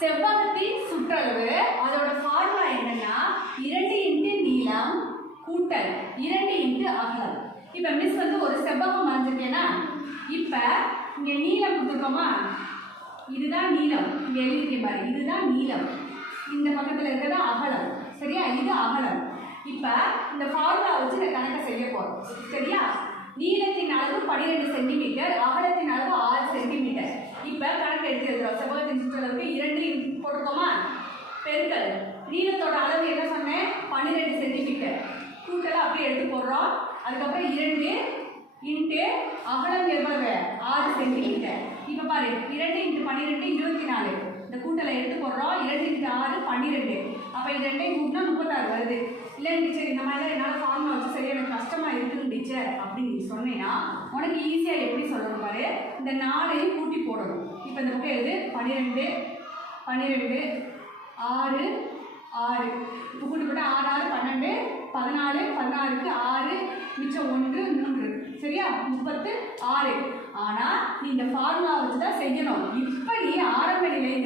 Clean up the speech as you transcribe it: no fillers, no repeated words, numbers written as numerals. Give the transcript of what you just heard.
செவ்வகத்தின் சுற்றளவு அதோட ஃபார்முலா என்னன்னா 2 × நீளம் கூட்டல் 2 × அகலம். இப்போ மிஸ் வந்து ஒரு செவ்வகம் வரைஞ்சிருக்கேனா, இப்போ இங்கே நீளம் கொடுத்துருக்கோமா, இதுதான் நீளம், இங்கே எழுதிருக்கேன் பாரு, இதுதான் நீளம், இந்த பக்கத்தில் இருக்கிறது அகலம். சரியா, இது அகலம். இப்போ இந்த ஃபார்முலா வச்சு இந்த கணக்கை செய்ய போகிறோம். சரியா, நீளத்தின் அளவு 12 சென்டிமீட்டர், அகலத்தின் அளவு 6 சென்டிமீட்டர். இப்போ கணக்கு எடுத்து எழுதுறோம். செவ்வகத்தின் சுற்றளவுக்கு 2 போட்டிருக்கோமா, பெருக்கல் நீளத்தோட அளவு என்ன சொன்னேன், 12 சென்டிமீட்டர், கூட்டலை அப்படியே எடுத்து போடுறோம். அதுக்கப்புறம் 2 × அகலம் எவ்வளவு, 6 சென்டிமீட்டர். இப்போ பாரு, 2 × 12 24, இந்த கூட்டலை எடுத்து போடுறோம். 2 × 6 12. அப்போ இது ரெண்டையும் கூட்டினா 36 வருது. இல்லை டீச்சர் இந்த மாதிரிலாம் என்னால் ஃபார்முலா வச்சு சரியா எனக்கு கஷ்டமாக இருக்குன்னு டீச்சர் அப்படின்னு நீ சொன்னீங்கன்னா உனக்கு ஈஸியாக எப்படி சொல்லணும் பாரு, இந்த 4ஐயும் கூட்டி போடணும். இப்போ இந்த பக்கம் எழுது 12 12 6 6, இப்போ கூட்டி போட்டால் 6 6 12 14 16க்கு 6 மிச்சம் 1 3, சரியா 36. ஆனால் நீ இந்த ஃபார்முலா வச்சு தான் செய்யணும். இப்போ நீ ஆரம்ப நிலையில்